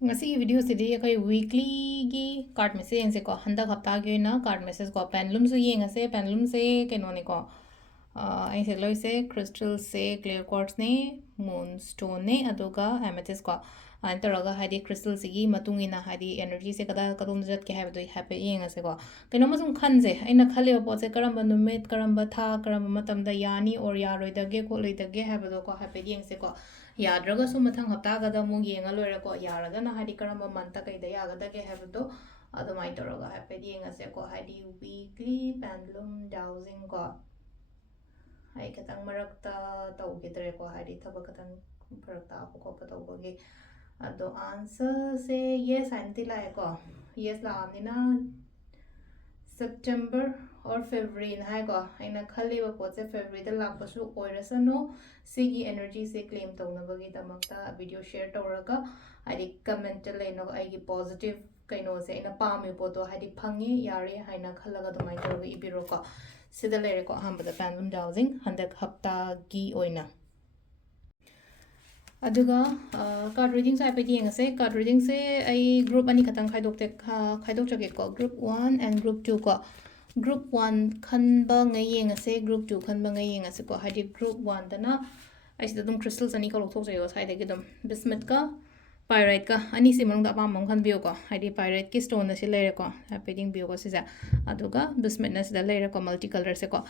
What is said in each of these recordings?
ngasi video sidi akai weekly gi card message se ko handa hafta gi na card message ko pendulum su yeng ase pendulum se keno ne ko ai se loi se crystal se clear quartz ne moonstone ne aduga amethyst ko antaraga hadi crystal sigi matung ina hadi energy se kada kadum jat ke have do have yeng ase ko keno ma sum khan je aina khale bo se karamba numet karamba tha karamba matam da yani or yaroi da ge ko loi da ge have do ko have yeng se ko ꯌꯥꯗ꯭ꯔꯒꯁꯨ ꯃꯊꯪ ꯍꯞꯇꯥꯒꯗ ꯑꯃꯨꯛ ꯌꯦꯡꯉ ꯂꯣꯏꯔꯦꯀꯣ ꯌꯥꯔꯒꯅ ꯍꯥꯏꯗꯤ ꯀꯔꯝꯕ ꯃꯟꯇ ꯀꯩꯗ ꯌꯥꯒꯗꯒꯦ ꯍꯥꯏꯕꯗꯣ ꯑꯗꯨꯃꯥꯏꯅ ꯇꯧꯔꯒ ꯍꯥꯏꯐꯦꯠ ꯌꯦꯡꯉꯁꯦꯀꯣ ꯍꯥꯏꯗꯤ ꯋꯤꯛꯂꯤ ꯄꯦꯟꯗꯨꯂꯝ ꯗꯥꯎꯖꯤꯡ ꯀꯣ ꯑꯩ ꯈꯤꯇꯪ ꯃꯔꯛꯇ ꯇꯧꯈꯤꯗ꯭ꯔꯦꯀꯣ ꯍꯥꯏꯗꯤ ꯊꯕꯛ ꯈꯤꯇꯪ ꯐꯔꯛ ꯇꯥꯕ ꯈꯣꯠꯄ ꯇꯧꯕꯒꯤ ꯑꯗꯣ ꯑꯟꯁꯔꯁꯦ ꯌꯦꯁ ꯍꯥꯏꯅꯗꯤ ꯂꯥꯛꯑꯦꯀꯣ yes ꯂꯥꯛꯑꯕꯅꯤꯅ September or February na hai ko aina khali ba poche February da lak pasu oirasano sigi energy se claim tawna bagi damakta video share tawraga ai comment le no ai gi positive kaino se aina pami poto hai phangi yare haina khalaga dumai tawga ibiro ko sida lere ko hamba da Pendulum Dowsing handak hapta gi oina aduga card reading sa pe ding ase card reading se ai group ani khatang khaidok chake ko group 1 and group 2 ko group 1 khanba ngai yeng ase group 2 khanba ngai yeng ase ko hadi group 1 dana ai sida dum crystals ani ko lokthok jayo sai de dum bismuth ka pyrite ka ani si manung da pa mong khan bio ko hadi pyrite ki stone na si lere ko happening bio ko sisa aduga bismuth na sida lere ko multicolor se ko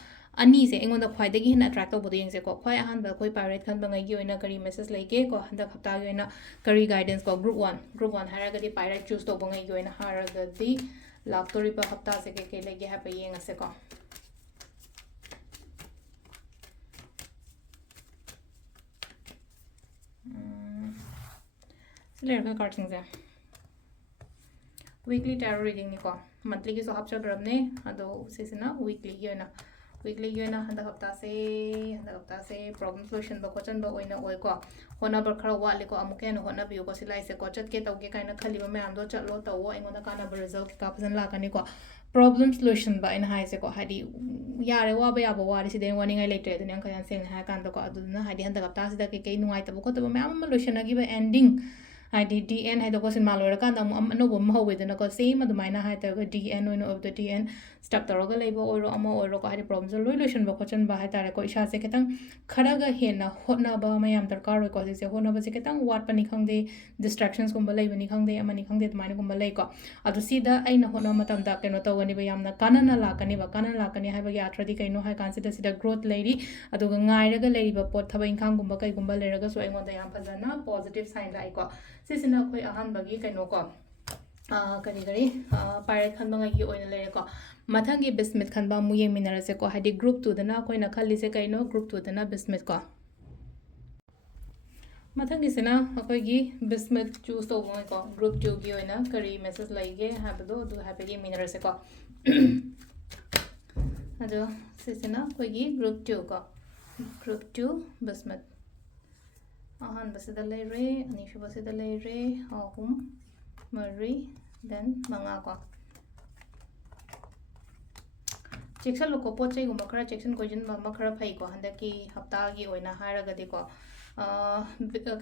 ani se engon da khwai da gi hina attract to bodo yeng se ko khwai ahan ba khoi pyrite khan ba ngai gi oina kari message lege ko handa khapta gi oina kari guidance ko group 1 hara ga di pyrite choose to bangai gi oina hara ga di laktori pa hapta se ke lege ha pe yeng ase ko Layer ka card singse weekly tarot reading ni ko monthly ki so hapcha gram ne ado sesina weekly gi na handa hafta se problem solution ba ko chan ba oina oi ko hona bar khara wa le ko amuke no hona bi ko silai se ko chat ke tawge kaina khali ba me am do chatlo tawo engona kana ba result ka phasan la kani ko problem solution ba in hai se ko hadi yare wa ba ya ba wa ri siden wani ngai later den yang kan seng ha kan ko aduna hadi handa hafta sida ke ke nuai ta ko to ba me am solution agi ba ending hadi DN hai ko sin malora kan da no bo ma howe den ko same adumaina hai ta DN oino of the DN stuck toroga leibo oiro ama oiro ko hadi problems loi lotion ba khochan ba hai tare ko isha se ketang khara ga hena hotna ba mayam darkar roi ko se hotna ba se ketang wat pani khangde distractions kum ba lei bani khangde amani khangde tumaina kum ba lei ko adu sida aina hotna matam da keno tawani ba yamna kanana la kani hai ba ya atradi kaino hai kan sida growth leiri adu ga ngai raga leiri ba pot thaba inkhang kum ba kai kum ba leraga so aingon da yam phajana positive sign lai ko sisina khoi ahan bagi kaino ko kari pirate khan bangai gi oina lere ko mathangi bismuth khan ba mu yeng minarase ko hadi group 2 dana koina khali se kaino group 2 dana bismuth ko mathangi sina akoi gi bismuth choose to boi ko group 2 gi oina kari message laige habdo du happy gi minarase ko ado sisina koi gi group 2 ko group 2 bismuth ahan basida lere ani shu basida lere ahum mari then manga ko chection loko pochai gumba khara chection ko jin ba khara phai ko handa ki hafta gi oina hara ga de ko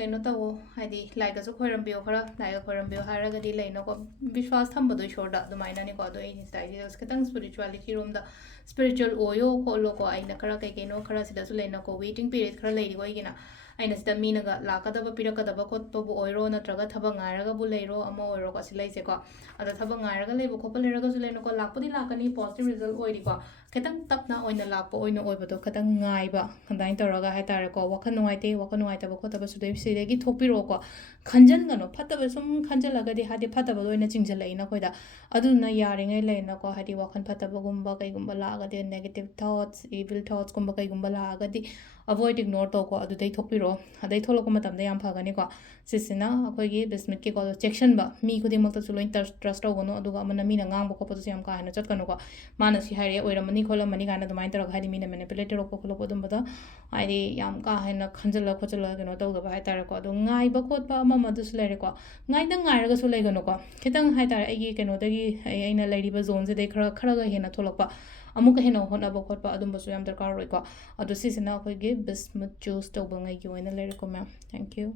kaino tawo hadi laiga su khoram bio khara laiga khoram bio hara ga di leino ko vishwas tham bodo shorda dumaina ni ko do in style is ketang spirituality room da spiritual oyo ko lo ko aina khara kai kaino khara sida su leino ko waiting period khara leiri ko igina aina sida minaga lakadaba pirakadaba khotpa bu oiro natraga thaba ngairaga bu leiro ama oiro ko silai se ko ada thaba ngairaga leibo khopal leraga su leino ko lakpudi lakani positive result oiri ko ketang tapna oina lakpo oina oibodo ketang ngaiba khandai taraga hai tare ko wakhan nuai ta ba khotaba su dei sidegi thopiro ko khanjan gano phataba sum khanjalaga di hadi phataba oina chingjala ina koida aduna yaringai leina ko hadi wakhan phataba gumba kai gumba laga de negative thoughts evil thoughts gumba kai gumba laga di avoid ignore to ko adu dei thopiro adai tholoko matam da yam phagani ko sisina akoi gi bismuth ki ko chection ba mi khudi makta su loin trust to gono aduga amana mina ngang bo ko su yam ka hana chat kanu ko mana si haire oiramani kholamani kana dumai tarok hadi mina manipulate ro ko kholo ko dum bada ai yam ka hana khanjala khochala gano to da ba hai tar ko adu ngai ba khot ba ama madu su lere ko ngai da ngai raga su lei gano ko khitang hai tar ai gi keno da gi aina leiri ba zone se de khara ga hena tholokpa amuka hena hona ba khot ba adum ba su yam darkar roi ko adu sisina akoi gi bismuth choose to bangai gi oina lere ko ma'am thank you